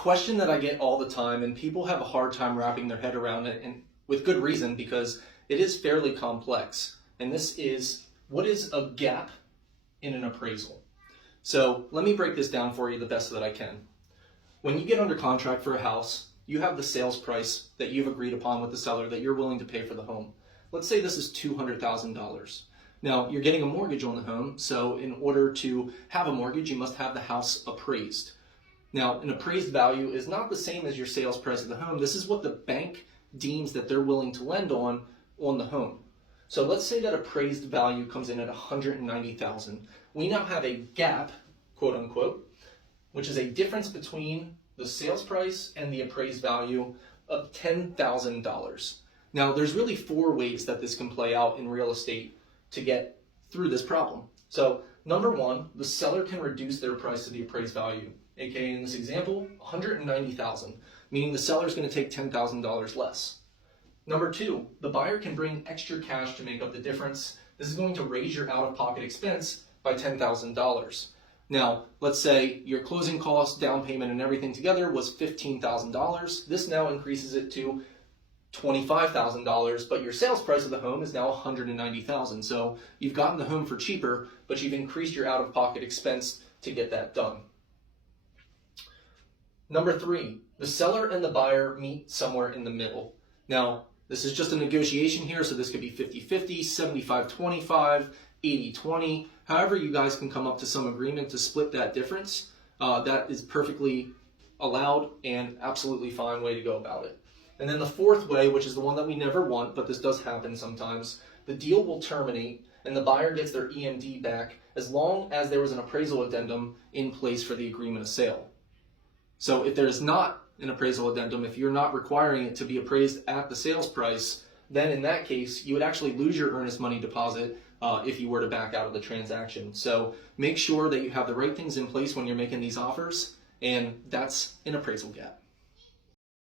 question that I get all the time, and people have a hard time wrapping their head around it, and with good reason, because it is fairly complex. And this is, what is a gap in an appraisal? So let me break this down for you the best that I can. When you get under contract for a house, you have the sales price that you've agreed upon with the seller that you're willing to pay for the home. Let's say this is $200,000. Now, you're getting a mortgage on the home, so in order to have a mortgage, you must have the house appraised. Now, an appraised value is not the same as your sales price of the home. This is what the bank deems that they're willing to lend on the home. So let's say that appraised value comes in at $190,000. We now have a gap, quote unquote, which is a difference between the sales price and the appraised value of $10,000. Now, there's really 4 ways that this can play out in real estate to get through this problem. So, number 1, the seller can reduce their price to the appraised value, aka in this example, $190,000, meaning the seller is going to take $10,000 less. Number 2, the buyer can bring extra cash to make up the difference. This is going to raise your out-of-pocket expense by $10,000. Now, let's say your closing costs, down payment, and everything together was $15,000. This now increases it to $25,000, but your sales price of the home is now $190,000. So you've gotten the home for cheaper, but you've increased your out-of-pocket expense to get that done. Number 3, the seller and the buyer meet somewhere in the middle. Now, this is just a negotiation here, so this could be 50-50, 75-25, 80-20, however you guys can come up to some agreement to split that difference. That is perfectly allowed and absolutely fine way to go about it. And then the 4th way, which is the one that we never want, but this does happen sometimes, the deal will terminate and the buyer gets their EMD back as long as there was an appraisal addendum in place for the agreement of sale. So if there's not an appraisal addendum, if you're not requiring it to be appraised at the sales price, then in that case, you would actually lose your earnest money deposit if you were to back out of the transaction. So make sure that you have the right things in place when you're making these offers, and that's an appraisal gap.